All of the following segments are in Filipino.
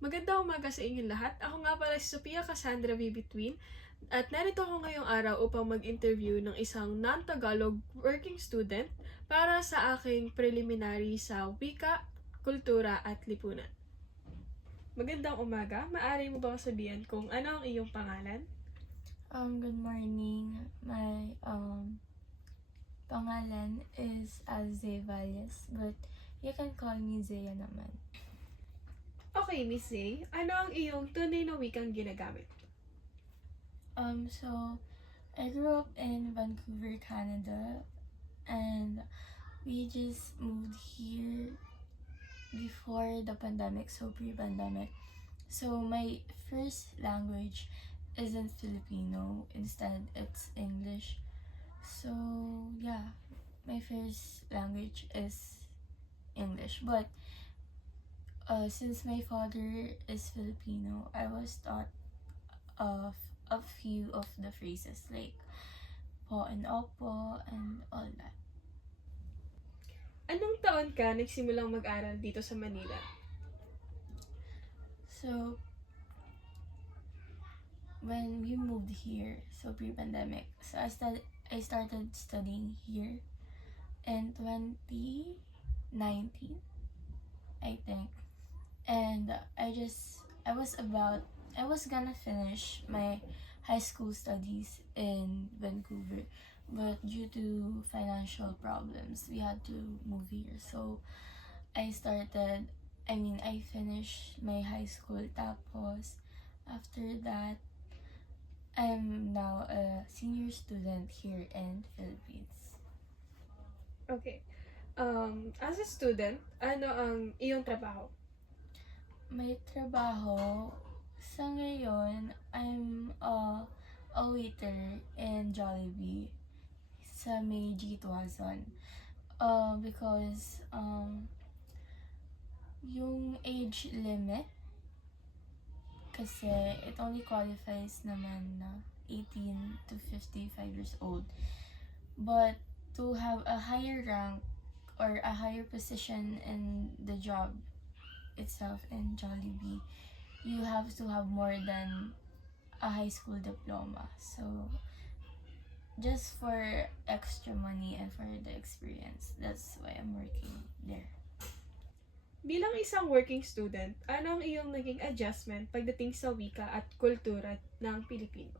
Magandang umaga sa inyong lahat. Ako nga pala si Sophia Cassandra V. Between at narito ako ngayong araw upang mag-interview ng isang non-Tagalog working student para sa aking preliminary sa wika, kultura at lipunan. Magandang umaga. Maaari mo ba sabihan kung ano ang iyong pangalan? Um, good morning. My um pangalan is Alze Valles, but you can call me Zaya naman. Okay, Miss Zay. Ano ang iyong tunay na wikang ginagamit? Um, so I grew up in Vancouver, Canada, and we just moved here before the pandemic, so pre-pandemic. So my first language isn't Filipino, instead it's English. So yeah, my first language is English, but uh, since my father is Filipino, I was taught of a few of the phrases like po and opo and all that. Anong taon ka nagsimulang mag-aral dito sa Manila? So when we moved here, so pre-pandemic, so I started I started studying here in 2019, I think, and I just I was about I was gonna finish my high school studies in Vancouver, but due to financial problems, we had to move here. So I started. I mean, I finished my high school. Tapos, after that, I'm now a senior student here in Philippines. Okay. Um, as a student, ano ang iyong trabaho? May trabaho. Sa ngayon, I'm a, a waiter in Jollibee sa may G2000. Uh, because um, yung age limit kasi it only qualifies naman na 18 to 55 years old. But to have a higher rank or a higher position in the job itself in Jollibee, you have to have more than a high school diploma. So, just for extra money and for the experience, that's why I'm working there. Bilang isang working student, ano ang iyong naging adjustment pagdating sa wika at kultura ng Pilipino?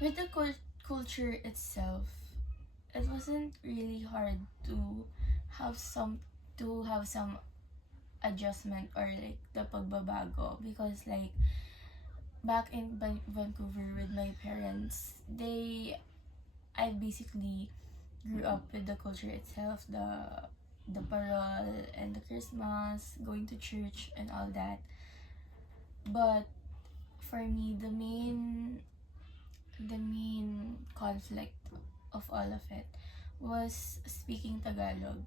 With the cul- culture itself, it wasn't really hard to have some to have some adjustment or like the pagbabago because like back in Van- Vancouver with my parents, they I basically grew up with the culture itself, the the parol and the Christmas, going to church and all that. But for me, the main the main conflict of all of it was speaking Tagalog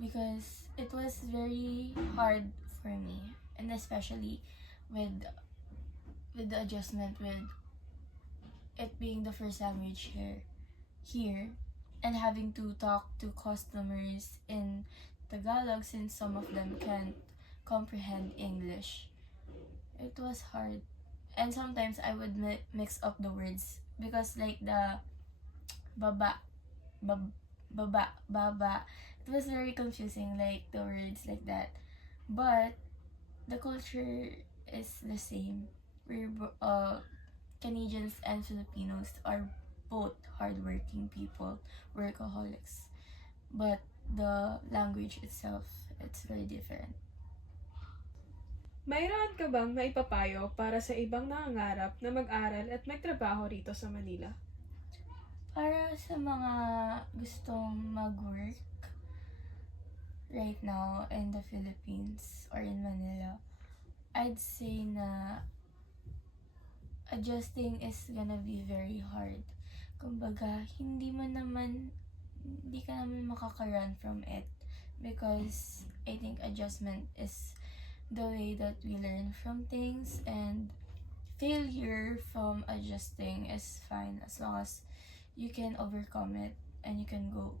because it was very hard for me and especially with with the adjustment with it being the first language here here and having to talk to customers in Tagalog since some of them can't comprehend English. It was hard. And sometimes I would mi- mix up the words because like the baba bab, baba baba it was very confusing like the words like that. But the culture is the same. We're uh Canadians and Filipinos are both hardworking people, workaholics. But the language itself, it's very different. Mayroon ka bang maipapayo para sa ibang nangangarap na mag-aral at magtrabaho rito sa Manila? Para sa mga gustong mag-work right now in the Philippines or in Manila, I'd say na adjusting is gonna be very hard. Kumbaga, hindi mo naman, hindi ka naman makaka-run from it because I think adjustment is the way that we learn from things and failure from adjusting is fine as long as you can overcome it and you can go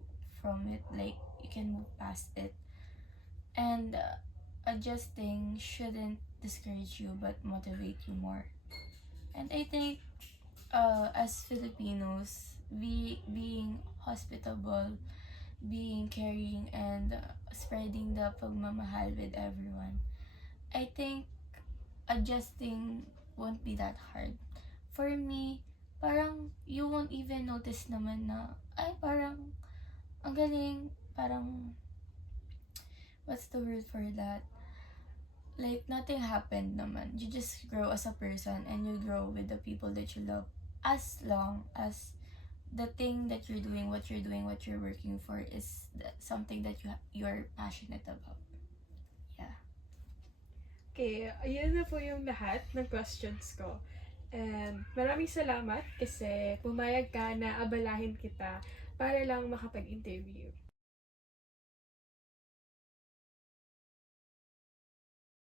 from it like you can move past it and uh, adjusting shouldn't discourage you but motivate you more. And I think uh, as Filipinos, we being hospitable, being caring, and uh, spreading the pagmamahal with everyone, I think adjusting won't be that hard. For me, parang you won't even notice naman na, ay parang, ang galing, parang, what's the word for that? Like, nothing happened naman. You just grow as a person and you grow with the people that you love as long as the thing that you're doing, what you're doing, what you're working for is th- something that you you're passionate about. Okay, ayun na po yung lahat ng questions ko. And maraming salamat kasi pumayag ka na abalahin kita para lang makapag-interview.